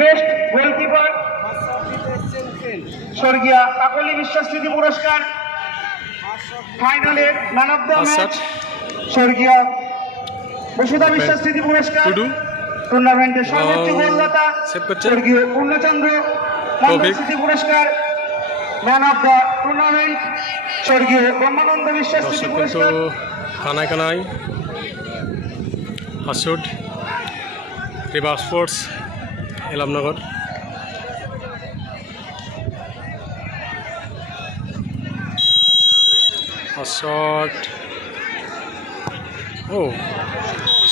Best goalkeeper স্বর্গীয় কাকলি বিশ্বাস স্মৃতি পুরস্কার। ফাইনালে ম্যান অফ দ্য। ম্যাচ স্বর্গীয় বসুধা বিশ্বাস স্মৃতি পুরস্কার। টুর্নামেন্টের সর্বোচ্চ এবং গোলদাতা স্বর্গীয় পূর্ণচন্দ্র স্মৃতি পুরস্কার। ম্যান অফ দ্য টুর্নামেন্ট স্বর্গীয় ব্রহ্মানন্দ বিশ্বাস স্মৃতি দর্শক কিন্তু পুরস্কার। কানায় কানায় হাসুট। River sports. এলামনগর। শট। ও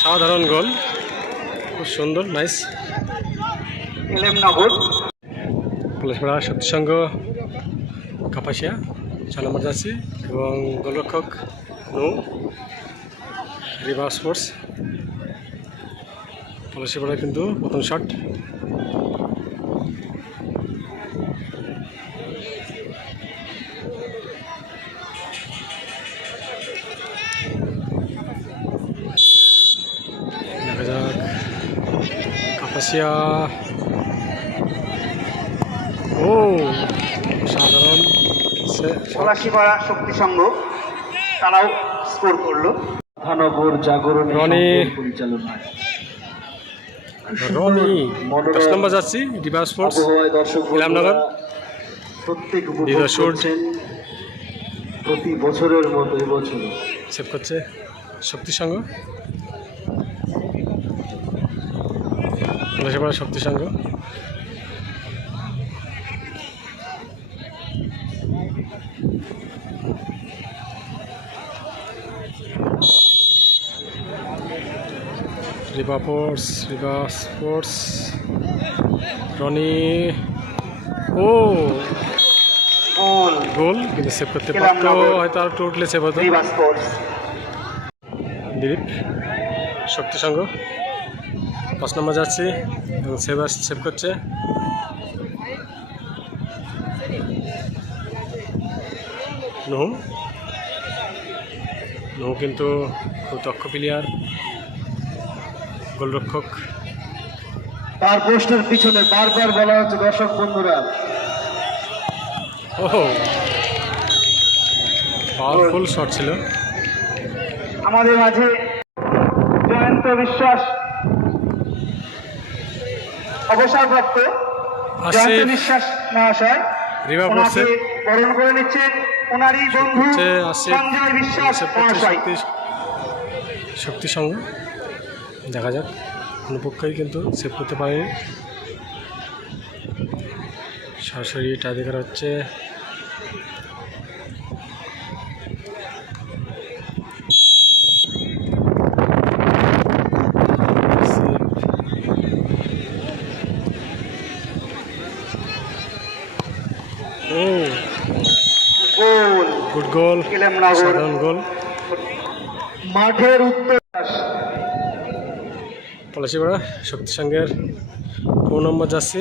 সাধারণ গোল। খুব সুন্দর নাইস। এলেমনগর। পুলিশপাড়া শক্তিসংঘ কাপাসিয়া চার নম্বর যাচ্ছি এবং গোলরক্ষক নৌ রিভার স্পোর্টস। পুলিশপাড়া কিন্তু প্রথম শট দেখা যাক। কাপাসিয়া। ও সাধারণ পলাশিপাড়া শক্তি সংঘ তারাও স্কোর করল। জাগরণ রনি। পরিচালনায়। রনি দশ নম্বর যাচ্ছি রিভার স্পোর্টস ইলামনগর। প্রত্যেক প্রতি বছরের মতো এবছর সেভ করছে Shakti Sangha. Shakti Sangha. River sports river sports Roni ও। গোল কিন্তু সেভ করতে পারতো হয়তো আর একটু উঠলে সেভ হতো। দিলীপ শক্তি সংঘ। পাঁচ নম্বর যাচ্ছি এবং সেভ সেভ করছে। নহু। নহু কিন্তু খুব দক্ষ প্লেয়ার গোলরক্ষক। তার পোস্টের পিছনে বারবার বলা হচ্ছে দর্শক বন্ধুরা। ও পাওয়ারফুল শট ছিল। আমাদের মাঝে জয়ন্ত বিশ্বাস অবসরপ্রাপ্ত জয়ন্ত বিশ্বাস মহাশয় ওনাকে বরণ করে নিচ্ছেন ওনারই বন্ধু সঞ্জয় বিশ্বাস মহাশয়। শক্তি সঙ্গ দেখা যাক। কোনো পক্ষেই কিন্তু সেভ করতে পারেনি। সরাসরি টাইব্রেকার হচ্ছে। গোল গোল সাধারণ গোল মাঠের উত্তর পলাশিপাড়া শক্তি সঙ্গের ফোন নম্বর যাচ্ছি।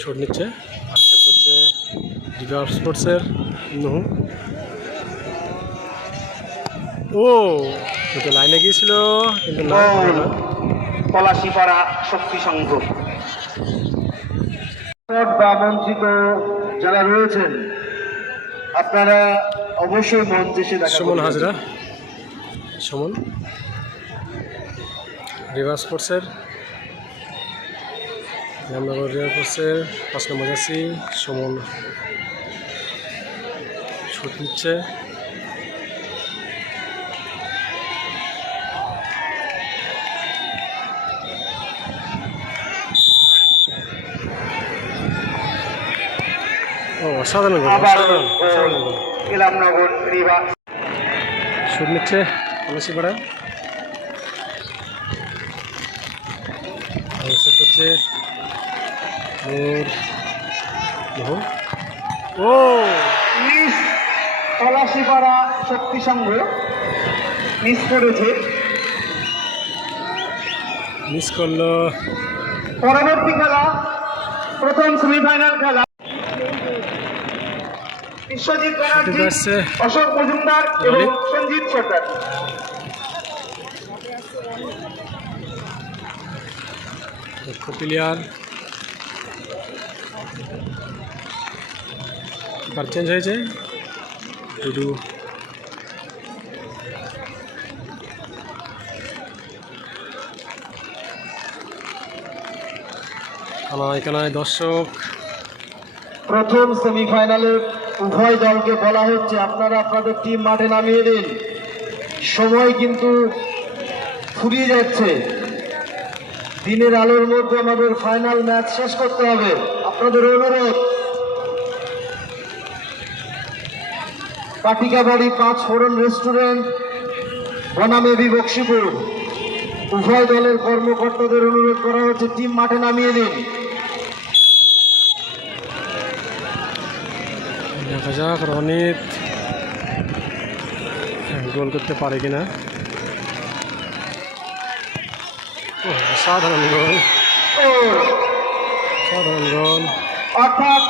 শট নিচ্ছে। আক্ষেপ করছে রিভার স্পোর্টসের নহু। ও কিন্তু লাইনে গিয়েছিল কিন্তু না পলাশিপাড়া শক্তি সংঘ। বা যারা রয়েছেন আপনারা অবশ্যই মঞ্চে এসে দেখা সুমন হাজরা। সুমন। রিভার স্পোর্টসের রামনগর রিভার স্পোর্টসের পাঁচ নম্বর আছি সুমন। শুট নিচ্ছে। ও অসাধারণ গোল আবার অসাধারণ অসাধারণ গোল ইলামনগর রিভা শুট নিচ্ছে। পলাশি পাড়া। সেট করছে ও মিস পলাশিপাড়া শক্তি সংঘ মিস করেছে। মিস করল। পরবর্তী খেলা প্রথম সেমিফাইনাল খেলা। বিশ্বজিৎ ব্যানার্জি অশোক মজুমদার এবং। সঞ্জিত সরকার। প্লেয়ার চেঞ্জ হয়েছে। টুডু কানায় কানায় দর্শক। প্রথম সেমিফাইনালে উভয় দলকে বলা হচ্ছে, আপনারা আপনাদের টিম মাঠে নামিয়ে দিন। সময় কিন্তু ফুরিয়ে যাচ্ছে। দিনের আলোর মধ্যে আমাদের ফাইনাল ম্যাচ শেষ করতে হবে। আপনাদের অনুরোধ, পাটিকাবাড়ি পাঁচ ফোরন রেস্টুরেন্ট বনামেবি বক্সিপুর। উভয় দলের কর্মকর্তাদের অনুরোধ করা হচ্ছে টিম মাঠে নামিয়ে দিন। দেখা যাক রনিত গোল করতে পারে কিনা। সাধারণ গোল। সাধারণ গোল। অর্থাৎ